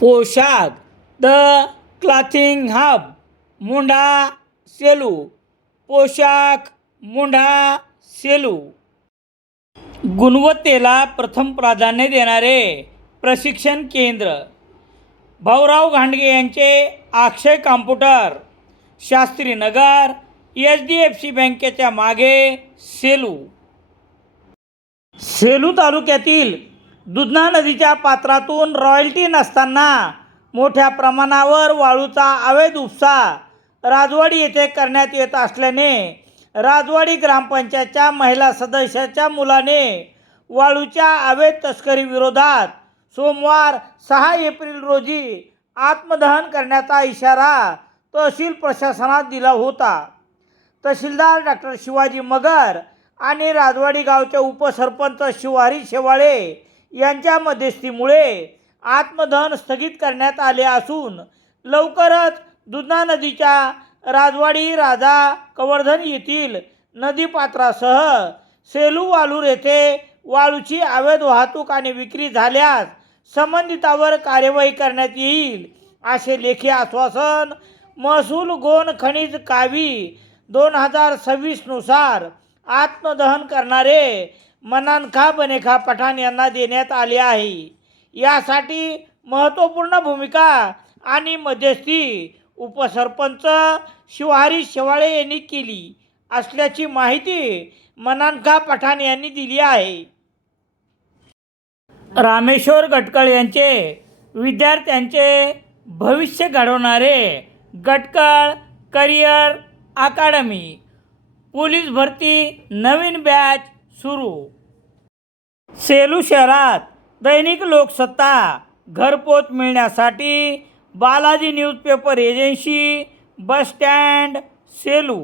पोशाख the clothing hub मुंढा Selu. पोशाख मुंढा सेलू. गुणवत्तेला प्रथम प्राधान्य देणारे प्रशिक्षण केंद्र. भाऊराव घांडगे यांचे अक्षय कॉम्प्युटर, शास्त्रीनगर, HDFC बँकेच्या मागे, सेलू. सेलू तालुक्यातील दुधना नदीच्या पात्रातून रॉयल्टी नसताना मोठ्या प्रमाणावर वाळूचा अवैध उपसा राजवाडी येथे करण्यात येत असल्याने राजवाडी ग्रामपंचायतच्या महिला सदस्याच्या मुलाने वाळूच्या अवैध तस्करी विरोधात सोमवार 6 एप्रिल रोजी आत्मदहन करण्याचा इशारा तहसील प्रशासनात दिला होता. तहसीलदार डॉक्टर शिवाजी मगर आणि राजवाडी गावचे उपसरपंच शिवारी शेवाळे यांच्या मध्यस्थीमुळे आत्मदहन स्थगित करण्यात आले असून लवकरच दुधना नदीच्या राजवाडी राजा कवर्धन येथील नदीपात्रासह सेलू वालूर येथे वाळूची अवैध वाहतूक आणि विक्री झाल्यास संबंधितावर कार्यवाही करण्यात येईल असे लेखी आश्वासन महसूल गोन खनिज कावी 2026 नुसार आत्मदहन करणारे मनानखा बनेखा पठाण यांना देण्यात आले आहे. यासाठी महत्त्वपूर्ण भूमिका आणि मध्यस्थी उपसरपंच शिवारी शेवाळे यांनी केली असल्याची माहिती मनानखा पठाण यांनी दिली आहे. रामेश्वर गटकळ यांचे विद्यार्थ्यांचे भविष्य घडवणारे गटकळ करिअर अकादमी. पोलीस भरती नवीन बॅच सुरू. सेलू शहरात दैनिक लोकसत्ता घरपोच मिळण्यासाठी Balaji newspaper agency, bus stand, Selu.